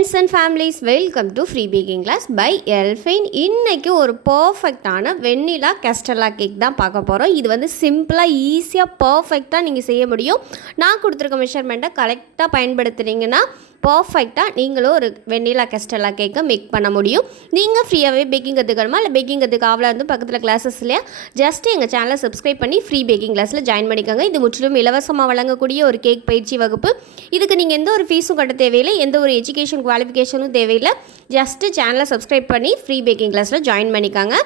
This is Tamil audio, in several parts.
Friends and families, welcome to Free Baking Class by Elfin. இன்னைக்கு ஒரு பர்ஃபெக்டான வெண்ணிலா கஸ்டல்லா கேக் தான் பார்க்க போகிறோம். இது வந்து சிம்பிளாக ஈஸியாக பர்ஃபெக்டாக நீங்கள் செய்ய முடியும். நான் கொடுத்துருக்க மெஷர்மெண்ட்டை கரெக்டாக பயன்படுத்துனீங்கன்னா பர்ஃபெக்டாக நீங்களும் ஒரு வெண்ணிலா கஸ்டல்லா கேக்கை மேக் பண்ண முடியும். நீங்கள் ஃப்ரீயாகவே பேக்கிங் கற்றுக்கணுமா இல்லை பேக்கிங் கற்றுக்க ஆவலாக வந்து பக்கத்தில் கிளாஸஸ் இல்லையா, ஜஸ்ட் எங்கள் சேனலை சப்ஸ்கிரைப் பண்ணி ஃப்ரீ பேக்கிங் கிளாஸில் ஜாயின் பண்ணிக்கோங்க. இது முற்றிலும் இலவசமாக வழங்கக்கூடிய ஒரு கேக் பயிற்சி வகுப்பு. இதுக்கு நீங்கள் எந்த ஒரு ஃபீஸும் கட்ட தேவையில்லை, எந்த ஒரு எஜுகேஷன் குவாலிஃபிகேஷனும் தேவையில்லை. ஜஸ்ட்டு சேனலை சப்ஸ்கிரைப் பண்ணி ஃப்ரீ பேக்கிங் கிளாஸில் ஜாயின் பண்ணிக்காங்க.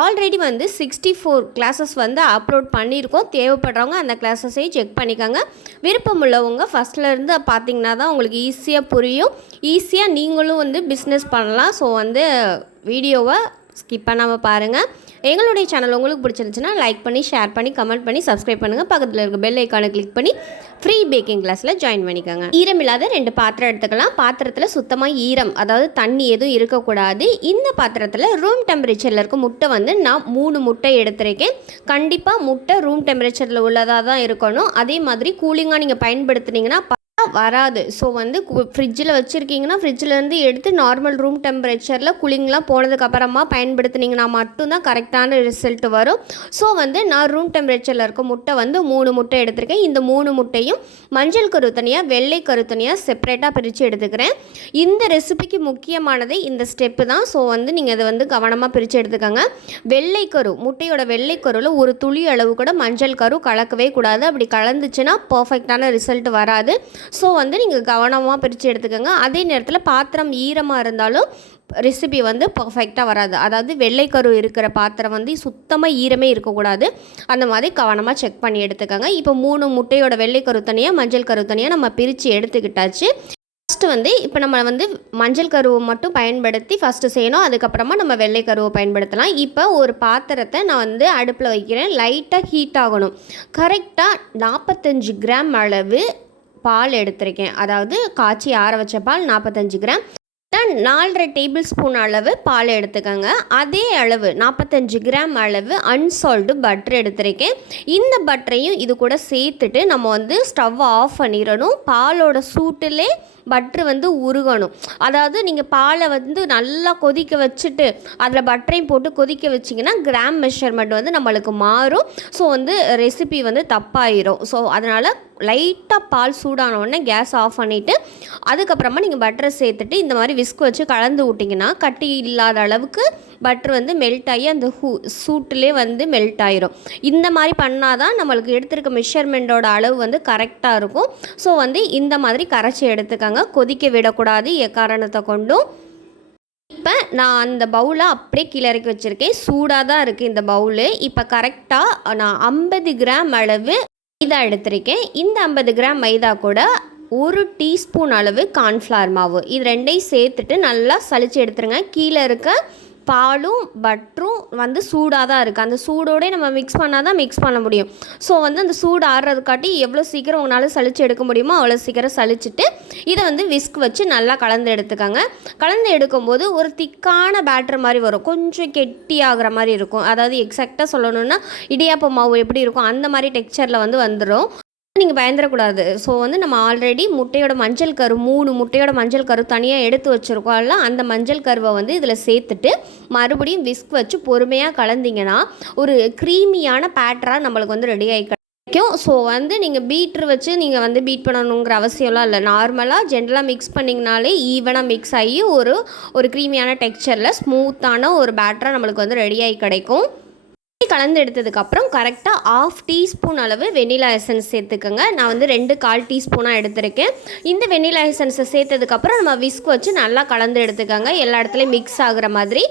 ஆல்ரெடி வந்து 64 கிளாஸஸ் வந்து அப்லோட் பண்ணியிருக்கோம். தேவைப்படுறவங்க அந்த கிளாஸஸையும் செக் பண்ணிக்கோங்க. விருப்பம் உள்ளவங்க ஃபஸ்ட்லேருந்து பார்த்தீங்கன்னா தான் உங்களுக்கு ஈஸியாக புரியும். ஈஸியாக நீங்களும் வந்து பிஸ்னஸ் பண்ணலாம். ஸோ வந்து வீடியோவை ஸ்கிப் பண்ணாமல் பாருங்கள். எங்களுடைய சேனல் உங்களுக்கு பிடிச்சிருந்துச்சுன்னா லைக் பண்ணி, ஷேர் பண்ணி, கமெண்ட் பண்ணி, சப்ஸ்கிரைப் பண்ணுங்கள். பக்கத்தில் இருக்க பெல் ஐக்கானை கிளிக் பண்ணி ஃப்ரீ பேக்கிங் கிளாஸில் ஜாயின் பண்ணிக்கோங்க. ஈரமில்லாத 2 பாத்திரம் எடுத்துக்கலாம். பாத்திரத்தில் சுத்தமாக ஈரம், அதாவது தண்ணி எதுவும் இருக்கக்கூடாது. இந்த பாத்திரத்தில் ரூம் டெம்பரேச்சரில் இருக்க முட்டை வந்து நான் 3 முட்டை எடுத்திருக்கேன். கண்டிப்பாக முட்டை ரூம் டெம்பரேச்சரில் உள்ளதாக தான் இருக்கணும். அதே மாதிரி கூலிங்காக நீங்கள் பயன்படுத்துனீங்கன்னா வராது. ஸோ வந்து ஃப்ரிட்ஜில் வச்சுருக்கீங்கன்னா ஃப்ரிட்ஜிலேருந்து எடுத்து நார்மல் ரூம் டெம்பரேச்சரில் கூலிங்லாம் போனதுக்கப்புறமா பயன்படுத்துனீங்கன்னா மட்டும்தான் கரெக்டான ரிசல்ட் வரும். ஸோ வந்து நான் ரூம் டெம்பரேச்சரில் இருக்க முட்டை வந்து 3 முட்டை எடுத்திருக்கேன். இந்த 3 முட்டையும் மஞ்சள் கரு தனியாக, வெள்ளை கரு தனியாக செப்பரேட்டாக பிரித்து எடுத்துக்கிறேன். இந்த ரெசிபிக்கு முக்கியமானது இந்த ஸ்டெப்பு தான். ஸோ வந்து நீங்கள் அதை வந்து கவனமாக பிரித்து எடுத்துக்கோங்க. வெள்ளை கரு, முட்டையோட வெள்ளை கருவில் ஒரு துளி அளவு கூட மஞ்சள் கரு கலக்கவே கூடாது. அப்படி கலந்துச்சுன்னா பர்ஃபெக்டான ரிசல்ட் வராது. ஸோ வந்து நீங்கள் கவனமாக பிரித்து எடுத்துக்கோங்க. அதே நேரத்தில் பாத்திரம் ஈரமாக இருந்தாலும் ரெசிபி வந்து பர்ஃபெக்டாக வராது. அதாவது வெள்ளைக்கரு இருக்கிற பாத்திரம் வந்து சுத்தமாக ஈரமே இருக்கக்கூடாது. அந்த மாதிரி கவனமாக செக் பண்ணி எடுத்துக்கோங்க. இப்போ 3 முட்டையோட வெள்ளைக்கரு தனியாக, மஞ்சள் கரு தனியாக நம்ம பிரித்து எடுத்துக்கிட்டாச்சு. ஃபஸ்ட்டு வந்து இப்போ நம்ம வந்து மஞ்சள் கருவை மட்டும் பயன்படுத்தி ஃபஸ்ட்டு செய்யணும். அதுக்கப்புறமா நம்ம வெள்ளை கருவை பயன்படுத்தலாம். இப்போ ஒரு பாத்திரத்தை நான் வந்து அடுப்பில் வைக்கிறேன். லைட்டாக ஹீட் ஆகணும். கரெக்டாக 45 கிராம் அளவு பால் எடுத்திருக்கேன். அதாவது காய்ச்சி ஆற வச்ச பால் 45 கிராம். 4.5 டேபிள் ஸ்பூன் அளவு பால் எடுத்துக்கோங்க. அதே அளவு 45 கிராம் அளவு அன்சால்டு பட்டர் எடுத்திருக்கேன். இந்த பட்டரையும் இது கூட சேர்த்துட்டு நம்ம வந்து ஸ்டவ் ஆஃப் பண்ணிடணும். பாலோட சூட்டிலே பட்ரு வந்து உருகணும். அதாவது நீங்கள் பாலை வந்து நல்லா கொதிக்க வச்சுட்டு அதில் பட்டரையும் போட்டு கொதிக்க வச்சிங்கன்னா கிராம் மெஷர்மெண்ட் வந்து நம்மளுக்கு மாறும். ஸோ வந்து ரெசிபி வந்து தப்பாயிரும். ஸோ அதனால் லைட்டாக பால் சூடான உடனே கேஸ் ஆஃப் பண்ணிவிட்டு அதுக்கப்புறமா நீங்கள் பட்டரை சேர்த்துட்டு இந்த மாதிரி விஸ்க் வச்சு கலந்து விட்டிங்கன்னா கட்டி இல்லாத அளவுக்கு பட்டர் வந்து மெல்ட் ஆகி அந்த சூட்டிலே வந்து மெல்ட் ஆயிரும். இந்த மாதிரி பண்ணால் தான் நம்மளுக்கு எடுத்துருக்க மெஷர்மெண்ட்டோட அளவு வந்து கரெக்டாக இருக்கும். ஸோ வந்து இந்த மாதிரி கரைச்சி எடுத்துக்கோங்க. கொதிக்க விடக்கூடாது எக்காரணத்தை கொண்டும். இப்போ நான் அந்த பவுலை அப்படியே கீழே இறக்கி வச்சுருக்கேன். சூடாக தான் இருக்குது இந்த பவுலு. இப்போ கரெக்டாக நான் 50 கிராம் அளவு மைதா எடுத்திருக்கேன். இந்த 50 கிராம் மைதா கூட 1 டீஸ்பூன் அளவு கார்ன்ஃப்ளவர் மாவு, இது ரெண்டையும் சேர்த்துட்டு நல்லா சலிச்சு எடுத்துருங்க. கீழே இருக்க பாலும் பட்டரும் வந்து சூடாக தான் இருக்குது. அந்த சூடோடே நம்ம மிக்ஸ் பண்ணால் தான் மிக்ஸ் பண்ண முடியும். ஸோ வந்து அந்த சூடு ஆடுறதுக்காட்டி எவ்வளோ சீக்கிரம் உங்களால் சலிச்சு எடுக்க முடியுமோ அவ்வளோ சீக்கிரம் சலிச்சுட்டு இதை வந்து விஸ்க் வச்சு நல்லா கலந்து எடுத்துக்கோங்க. கலந்து எடுக்கும்போது ஒரு திக்கான பேட்டர் மாதிரி வரும். கொஞ்சம் கெட்டி ஆகிற மாதிரி இருக்கும். அதாவது எக்ஸாக்டாக சொல்லணுன்னா இடியாப்ப மாவு எப்படி இருக்கும் அந்த மாதிரி டெக்ஸ்சரில் வந்து வந்துடும். நீங்கள் பயந்துடக்கூடாது. ஸோ வந்து நம்ம ஆல்ரெடி முட்டையோட மஞ்சள் கரு 3 முட்டையோட மஞ்சள் கரு தனியாக எடுத்து வச்சுருக்கோம்ல, அந்த மஞ்சள் கருவை வந்து இதில் சேர்த்துட்டு மறுபடியும் விஸ்க் வச்சு பொறுமையாக கலந்திங்கன்னா ஒரு க்ரீமியான பேட்டராக நம்மளுக்கு வந்து ரெடி ஆகி கிடைக்கும். ஸோ வந்து நீங்கள் பீட்ரு வச்சு நீங்கள் வந்து பீட் பண்ணணுங்கிற அவசியம்லாம் இல்லை. நார்மலாக ஜென்ரலாக மிக்ஸ் பண்ணிங்கனாலே ஈவனாக மிக்ஸ் ஆகி ஒரு க்ரீமியான டெக்ஸ்சரில் ஸ்மூத்தான ஒரு பேட்டராக நம்மளுக்கு வந்து ரெடி ஆகி கிடைக்கும். கலந்து எடுத்ததுக்கப்புறம் கரெக்டாக 1/2 டீஸ்பூன் அளவு வெனிலா எசன்ஸ் சேர்த்துக்கோங்க. நான் வந்து 2 1/4 டீஸ்பூனாக எடுத்திருக்கேன். இந்த வெனிலா எசன்ஸை சேர்த்ததுக்கப்புறம் நம்ம விஸ்க் வச்சு நல்லா கலந்து எடுத்துக்கோங்க. எல்லா இடத்துலையும் மிக்ஸ் ஆகுற மாதிரி.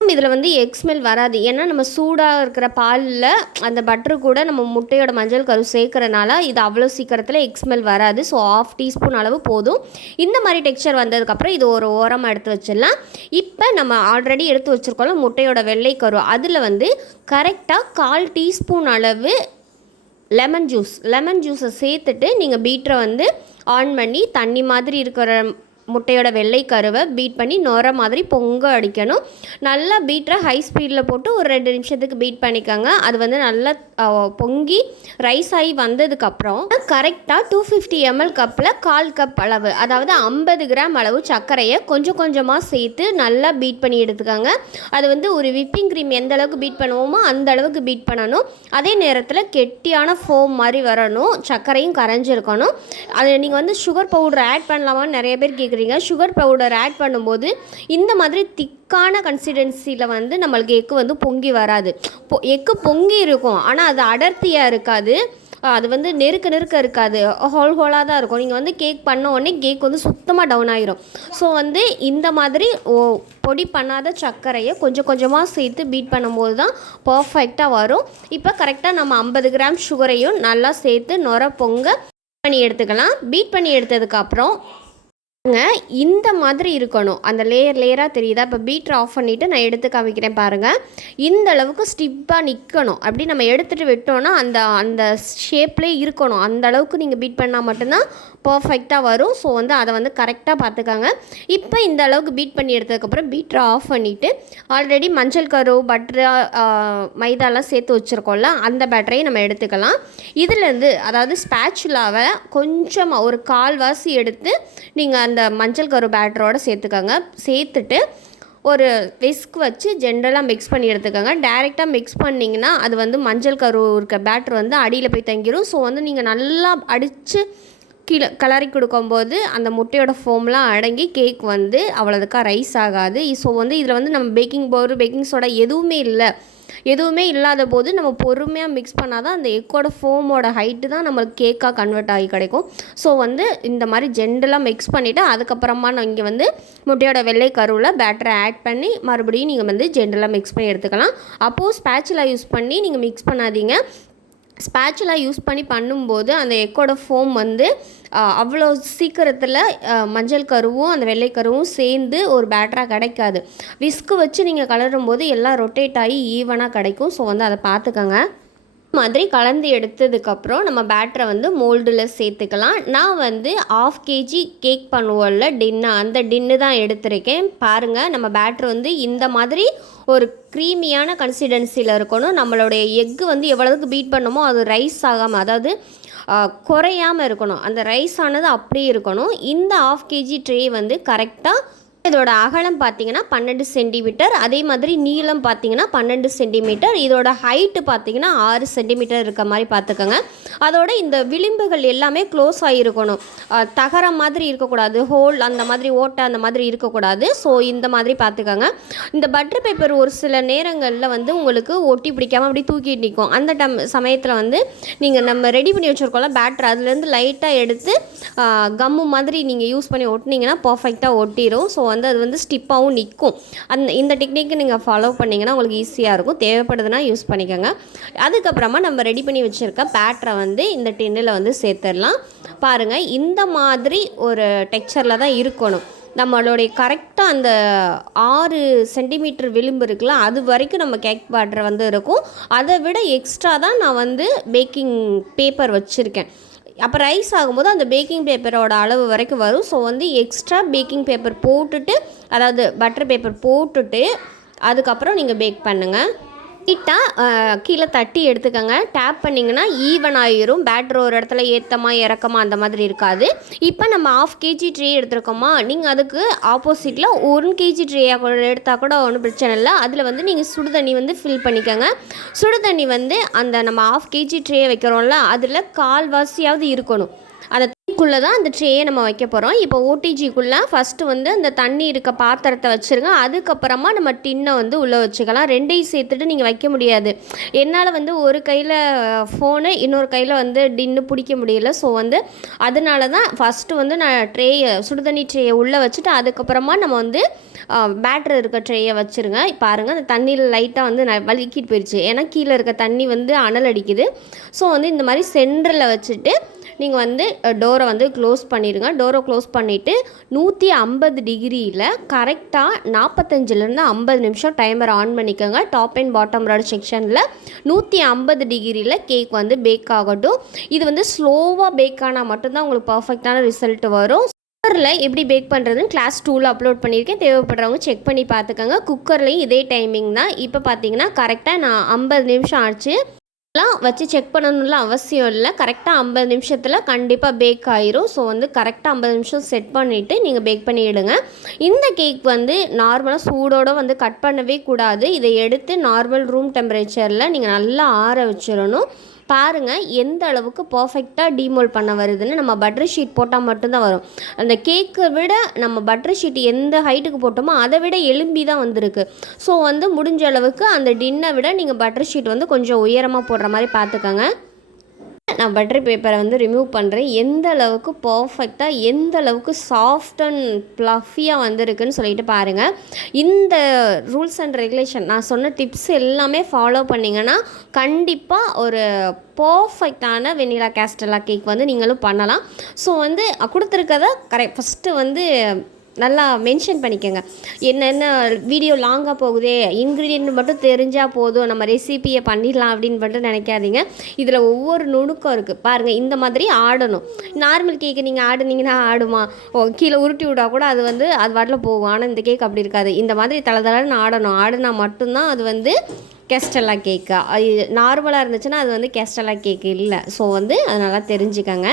இதில் வந்து எக் ஸ்மெல் வராது. ஏன்னா நம்ம சூடாக இருக்கிற பாலில் அந்த பட்டரு கூட நம்ம முட்டையோட மஞ்சள் கரு சேர்க்குறனால இது அவ்வளோ சீக்கிரத்தில் எக் ஸ்மெல் வராது. ஸோ 1/2 டீஸ்பூன் அளவு போதும். இந்த மாதிரி டெக்ஸ்சர் வந்ததுக்கப்புறம் இது ஒரு ஓரமாக எடுத்து வச்சிடலாம். இப்போ நம்ம ஆல்ரெடி எடுத்து வச்சுருக்கோம் முட்டையோட வெள்ளை கரு, அதில் வந்து கரெக்டாக 1/4 டீஸ்பூன் அளவு லெமன் ஜூஸை சேர்த்துட்டு நீங்கள் பீட்டரை வந்து ஆன் பண்ணி தண்ணி மாதிரி இருக்கிற முட்டையோட வெள்ளை கருவை பீட் பண்ணி நுர மாதிரி பொங்க அடிக்கணும். நல்லா பீட்டரை ஹை ஸ்பீடில் போட்டு ஒரு 2 நிமிஷத்துக்கு பீட் பண்ணிக்கோங்க. அது வந்து நல்லா பொங்கி ரைஸ் ஆகி வந்ததுக்கப்புறம் கரெக்டாக 250 ml கப்பில் 1/4 கப் அளவு, அதாவது 50 கிராம் அளவு சர்க்கரையை கொஞ்சம் கொஞ்சமாக சேர்த்து நல்லா பீட் பண்ணி எடுத்துக்கோங்க. அது வந்து ஒரு விப்பிங் க்ரீம் எந்த அளவுக்கு பீட் பண்ணுவோமோ அந்த அளவுக்கு பீட் பண்ணணும். அதே நேரத்தில் கெட்டியான ஃபோம் மாதிரி வரணும், சர்க்கரையும் கரைஞ்சிருக்கணும். அது நீங்கள் வந்து சுகர் பவுடர் ஆட் பண்ணலாமான்னு நிறைய பேர் கேட்குறீங்க. சுகர் பவுடர் ஆட் பண்ணும்போது இந்த மாதிரி திக்கான கன்சிஸ்டன்சியில் வந்து நம்மளுக்கு எக்கு வந்து பொங்கி வராது. எக்கு பொங்கி இருக்கும், ஆனால் அது அடர்த்தியாக இருக்காது. அது வந்து நெருக்க இருக்காது, ஹோலாக தான் இருக்கும். நீங்கள் வந்து கேக் பண்ண உடனே கேக் வந்து சுத்தமாக டவுன் ஆகிரும். ஸோ வந்து இந்த மாதிரி பொடி பண்ணாத சர்க்கரையை கொஞ்சம் கொஞ்சமாக சேர்த்து பீட் பண்ணும்போது தான் பர்ஃபெக்டாக வரும். இப்போ கரெக்டாக நம்ம 50 கிராம் சுகரையும் நல்லா சேர்த்து நுர பொங்க பண்ணி எடுத்துக்கலாம். பீட் பண்ணி எடுத்ததுக்கப்புறம் இந்த மாதிரி இருக்கணும், அந்த லேயராக தெரியுதா? இப்போ பீட்டர் ஆஃப் பண்ணிவிட்டு நான் எடுத்து காமிக்கிறேன் பாருங்கள். இந்த அளவுக்கு ஸ்டிப்பாக நிற்கணும். அப்படி நம்ம எடுத்துகிட்டு விட்டோன்னா அந்த அந்த ஷேப்லேயே இருக்கணும். அந்த அளவுக்கு நீங்கள் பீட் பண்ணால் மட்டும்தான் பர்ஃபெக்டாக வரும். ஸோ வந்து அதை வந்து கரெக்டாக பார்த்துக்காங்க. இப்போ இந்த அளவுக்கு பீட் பண்ணி எடுத்ததுக்கப்புறம் பீட்டரை ஆஃப் பண்ணிவிட்டு ஆல்ரெடி மஞ்சள் கரு, பட்டரு, மைதாலாம் சேர்த்து வச்சுருக்கோம்ல, அந்த பேட்டரையை நம்ம எடுத்துக்கலாம். இதுலேருந்து அதாவது ஸ்பேச்சுலாவை கொஞ்சமாக ஒரு 1/4 எடுத்து நீங்கள் அந்த மஞ்சள் கரு பேட்டரோடு சேர்த்துக்கோங்க. சேர்த்துட்டு ஒரு விஸ்க் வச்சு ஜென்ரலாக மிக்ஸ் பண்ணி எடுத்துக்கோங்க. டைரெக்டாக மிக்ஸ் பண்ணிங்கன்னா அது வந்து மஞ்சள் கரு இருக்க பேட்டர் வந்து அடியில் போய் தங்கிடும். ஸோ வந்து நீங்கள் நல்லா அடித்து கீழே கிளறி கொடுக்கும்போது அந்த முட்டையோட ஃபோம்லாம் அடங்கி கேக் வந்து அவ்வளோதுக்கா ரைஸ் ஆகாது. ஸோ வந்து இதில் வந்து நம்ம பேக்கிங் பவுடர், பேக்கிங் சோடா எதுவுமே இல்லாத போது நம்ம பொறுமையாக மிக்ஸ் பண்ணால் தான் அந்த எக்கோட ஃபோமோட ஹைட்டு தான் நம்மளுக்கு கேக்காக கன்வெர்ட் ஆகி கிடைக்கும். ஸோ வந்து இந்த மாதிரி ஜென்ரலாக மிக்ஸ் பண்ணிவிட்டு அதுக்கப்புறமா இங்கே வந்து முட்டையோட வெள்ளை கருவில் பேட்டரை ஆட் பண்ணி மறுபடியும் நீங்கள் வந்து ஜென்ரலாக மிக்ஸ் பண்ணி எடுத்துக்கலாம். அப்போது ஸ்பேச்சுலா யூஸ் பண்ணி நீங்கள் மிக்ஸ் பண்ணாதீங்க. ஸ்பேச்சுலா யூஸ் பண்ணி பண்ணும்போது அந்த எக்கோட ஃபோம் வந்து அவ்வளோ சீக்கிரத்தில் மஞ்சள் கருவும் அந்த வெள்ளை கருவும் சேர்ந்து ஒரு பேட்டராக கிடைக்காது. விஸ்கு வச்சு நீங்கள் கலரும் போது எல்லாம் ரொட்டேட் ஆகி ஈவனாக கிடைக்கும். ஸோ வந்து அதை பார்த்துக்கோங்க. மாதிரி கலந்து எடுத்ததுக்கப்புறம் நம்ம பேட்டரை வந்து மோல்டில் சேர்த்துக்கலாம். நான் வந்து 1/2 kg கேக் பண்ணுவோம்ல அந்த டின்னு தான் எடுத்திருக்கேன். பாருங்கள், நம்ம பேட்டர் வந்து இந்த மாதிரி ஒரு க்ரீமியான கன்சிஸ்டன்சியில் இருக்கணும். நம்மளுடைய எக்கு வந்து எவ்வளவுக்கு பீட் பண்ணமோ அது ரைஸ் ஆகாமல், அதாவது குறையாமல் இருக்கணும். அந்த ரைஸ் ஆனது அப்படியே இருக்கணும். இந்த 1/2 kg ட்ரே வந்து கரெக்டாக இதோட அகலம் பார்த்தீங்கன்னா 12 சென்டிமீட்டர், அதே மாதிரி நீளம் பார்த்தீங்கன்னா 12 சென்டிமீட்டர், இதோட ஹைட்டு பார்த்தீங்கன்னா 6 சென்டிமீட்டர் இருக்க மாதிரி பார்த்துக்கோங்க. அதோட இந்த விளிம்புகள் எல்லாமே க்ளோஸ் ஆகிருக்கணும், தகர மாதிரி இருக்கக்கூடாது, ஹோல் அந்த மாதிரி ஓட்டை அந்த மாதிரி இருக்கக்கூடாது. ஸோ இந்த மாதிரி பார்த்துக்கோங்க. இந்த பட்டர் பேப்பர் ஒரு சில நேரங்களில் வந்து உங்களுக்கு ஒட்டி பிடிக்காமல் அப்படி தூக்கிட்டு நிற்கும். அந்த சமயத்தில் வந்து நீங்கள் நம்ம ரெடி பண்ணி வச்சுருக்கோம்ல பேட்டர், அதுலேருந்து லைட்டாக எடுத்து கம்மு மாதிரி நீங்கள் யூஸ் பண்ணி ஒட்டினீங்கன்னா பர்ஃபெக்டாக ஒட்டிடும். ஸோ வந்து அது வந்து ஸ்டிப்பாகவும் நிற்கும். இந்த டெக்னிக்கு நீங்கள் ஃபாலோ பண்ணிங்கன்னா உங்களுக்கு ஈஸியாக இருக்கும். தேவைப்படுதுன்னா யூஸ் பண்ணிக்கோங்க. அதுக்கப்புறமா நம்ம ரெடி பண்ணி வச்சுருக்க பேட்டரை வந்து இந்த டின்னில் வந்து சேர்த்துடலாம். பாருங்கள், இந்த மாதிரி ஒரு டெக்ஸ்சரில் தான் இருக்கணும். நம்மளுடைய கரெக்டாக அந்த 6 சென்டிமீட்டர் விளிம்பு இருக்குல்ல, அது வரைக்கும் நம்ம கேக் பேட்டர் வந்து இருக்கும். அதை விட எக்ஸ்ட்ரா தான் நான் வந்து பேக்கிங் பேப்பர் வச்சுருக்கேன். அப்போ ரைஸ் ஆகும்போது அந்த பேக்கிங் பேப்பரோட அளவு வரைக்கும் வரும். ஸோ வந்து எக்ஸ்ட்ரா பேக்கிங் பேப்பர் போட்டுட்டு, அதாவது பட்டர் பேப்பர் போட்டுட்டு அதுக்கப்புறம் நீங்கள் பேக் பண்ணுங்கள். நீட்டாக கீழே தட்டி எடுத்துக்கோங்க. டேப் பண்ணிங்கன்னா ஈவன் ஆகிரும். பேட்டர் ஒரு இடத்துல ஏற்றமா இறக்கமா அந்த மாதிரி இருக்காது. இப்போ நம்ம 1/2 kg ட்ரே எடுத்துருக்கோமா, நீங்கள் அதுக்கு ஆப்போசிட்டில் 1 kg ட்ரேயாக எடுத்தால் கூட ஒன்றும் பிரச்சனை இல்லை. அதில் வந்து நீங்கள் சுடு தண்ணி வந்து ஃபில் பண்ணிக்கோங்க. சுடு தண்ணி வந்து அந்த நம்ம 1/2 kg ட்ரே வைக்கிறோம்ல, அதில் 1/4 இருக்கணும். அந்த தண்ணிக்குள்ளே தான் அந்த ட்ரேயை நம்ம வைக்க போகிறோம். இப்போ ஓடிஜிக்குள்ளே ஃபஸ்ட்டு வந்து அந்த தண்ணி இருக்க பாத்திரத்தை வச்சுருங்க. அதுக்கப்புறமா நம்ம டின்னை வந்து உள்ளே வச்சுக்கலாம். ரெண்டையும் சேர்த்துட்டு நீங்கள் வைக்க முடியாது. என்னால் வந்து ஒரு கையில் ஃபோனு, இன்னொரு கையில் வந்து டின்னு பிடிக்க முடியல. ஸோ வந்து அதனால தான் ஃபஸ்ட்டு வந்து நான் சுடுதண்ணி ட்ரேயை உள்ளே வச்சுட்டு அதுக்கப்புறமா நம்ம வந்து பேட்டர் இருக்க ட்ரேயை வச்சுருங்க. பாருங்கள், அந்த தண்ணியில் லைட்டாக வந்து வலிக்கிட்டு போயிடுச்சு, ஏன்னா கீழே இருக்க தண்ணி வந்து அனல் அடிக்குது. ஸோ வந்து இந்த மாதிரி சென்டரில் வச்சுட்டு நீங்கள் வந்து டோரை வந்து க்ளோஸ் பண்ணிடுங்க. டோரை க்ளோஸ் பண்ணிவிட்டு 150 டிகிரியில் கரெக்டாக 45லேருந்து 50 நிமிஷம் டைமர் ஆன் பண்ணிக்கோங்க. டாப் அண்ட் பாட்டம் ராட் செக்ஷனில் 150 டிகிரியில் கேக் வந்து பேக் ஆகட்டும். இது வந்து ஸ்லோவாக பேக் ஆனால் மட்டும்தான் உங்களுக்கு பர்ஃபெக்டான ரிசல்ட் வரும். குக்கரில் எப்படி பேக் பண்ணுறதுன்னு கிளாஸ் 2ல் அப்லோட் பண்ணியிருக்கேன். தேவைப்படுறவங்க செக் பண்ணி பார்த்துக்கோங்க. குக்கர்லேயும் இதே டைமிங் தான். இப்போ பார்த்தீங்கன்னா கரெக்டாக நான் 50 நிமிஷம் ஆச்சு. எல்லாம் வச்சு செக் பண்ணணும்ல அவசியம் இல்லை. கரெக்டாக 50 நிமிஷத்தில் கண்டிப்பாக பேக் ஆயிரும். ஸோ வந்து கரெக்டாக 50 நிமிஷம் செட் பண்ணிவிட்டு நீங்கள் பேக் பண்ணிவிடுங்க. இந்த கேக் வந்து நார்மலாக சூடோடு வந்து கட் பண்ணவே கூடாது. இதை எடுத்து நார்மல் ரூம் டெம்பரேச்சரில் நீங்கள் நல்லா ஆற வச்சிடணும். பாருங்கள் எந்த அளவுக்கு பர்ஃபெக்டாக டீமோல் பண்ண வருதுன்னு. நம்ம பட்டர் ஷீட் போட்டால் மட்டும்தான் வரும். அந்த கேக்கை விட நம்ம பட்டர் ஷீட் எந்த ஹைட்டுக்கு போட்டோமோ அதை விட எலும்பி தான் வந்திருக்கு. ஸோ வந்து முடிஞ்ச அளவுக்கு அந்த டின்னை விட நீங்கள் பட்டர் ஷீட் வந்து கொஞ்சம் உயரமாக போடுற மாதிரி பார்த்துக்கோங்க. நான் பட்டர் பேப்பரை வந்து ரிமூவ் பண்ணுறேன். எந்த அளவுக்கு பர்ஃபெக்டாக எந்த அளவுக்கு சாஃப்ட் அண்ட் ப்ளஃபியாக வந்திருக்குன்னு சொல்லிட்டு பாருங்கள். இந்த ரூல்ஸ் அண்ட் ரெகுலேஷன் நான் சொன்ன டிப்ஸ் எல்லாமே ஃபாலோ பண்ணிங்கன்னா கண்டிப்பாக ஒரு பர்ஃபெக்டான வெண்ணிலா கேஸ்டெல்லா கேக் வந்து நீங்களும் பண்ணலாம். ஸோ வந்து கொடுத்துருக்கதை ஃபஸ்ட்டு வந்து நல்லா மென்ஷன் பண்ணிக்கோங்க. என்னென்ன வீடியோ லாங்காக போகுதே, இன்க்ரீடியன்ட் மட்டும் தெரிஞ்சால் போதும் நம்ம ரெசிப்பியை பண்ணிடலாம் அப்படின்னு மட்டும் நினைக்காதீங்க. இதில் ஒவ்வொரு நுணுக்கம் இருக்குது பாருங்கள். இந்த மாதிரி ஆடணும். நார்மல் கேக்கு நீங்கள் ஆடுனீங்கன்னா ஆடுமா, கீழே உருட்டி விடா கூட அது வந்து அது வாட்டில் போகும். ஆனால் இந்த கேக் அப்படி இருக்காது. இந்த மாதிரி தளதளன்னு ஆடணும். ஆடினா மட்டும்தான் அது வந்து கேஸ்டெல்லா கேக்கா. நார்மலாக இருந்துச்சுன்னா அது வந்து கேஸ்டெல்லா கேக்கு இல்லை. ஸோ வந்து அதை நல்லா தெரிஞ்சுக்கங்க.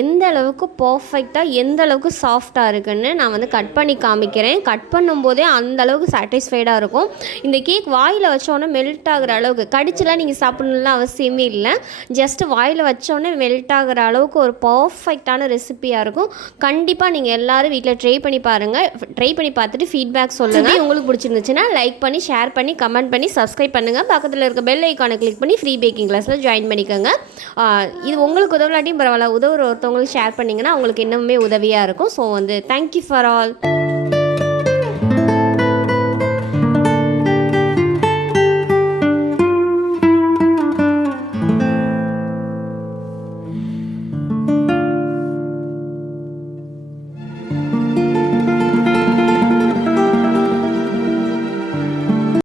எந்த அளவுக்கு பர்ஃபெக்டாக எந்த அளவுக்கு சாஃப்டாக இருக்குன்னு நான் வந்து கட் பண்ணி காமிக்கிறேன். கட் பண்ணும்போதே அந்த அளவுக்கு சாட்டிஸ்ஃபைடாக இருக்கும். இந்த கேக் வாயில் வச்சோன்னே மெல்ட் ஆகிற அளவுக்கு, கடிச்செலாம் நீங்கள் சாப்பிடணும்லாம் அவசியமே இல்லை. ஜஸ்ட்டு வாயில் வச்சோன்னே மெல்ட் ஆகிற அளவுக்கு ஒரு பர்ஃபெக்டான ரெசிப்பியாக இருக்கும். கண்டிப்பாக நீங்கள் எல்லோரும் வீட்டில் ட்ரை பண்ணி பாருங்கள். ட்ரை பண்ணி பார்த்துட்டு ஃபீட்பேக் சொல்லுங்கள். உங்களுக்கு பிடிச்சிருந்துச்சுன்னா லைக் பண்ணி, ஷேர் பண்ணி, கமெண்ட் பண்ணி, சப்ஸ்கிரைப் பண்ணுங்கள். பக்கத்தில் இருக்க பெல் ஐக்கானை கிளிக் பண்ணி ஃப்ரீ பேக்கிங் கிளாஸில் ஜாயின் பண்ணிக்கோங்க. இது உங்களுக்கு உதவலாட்டியும் பரவாயில்ல, ஒருத்தவங்களுக்கு ஷேர் பண்ணிங்கன்னா அவங்களுக்கு இன்னுமே உதவியாக இருக்கும். ஸோ வந்து தேங்க்யூ ஃபார் ஆல்.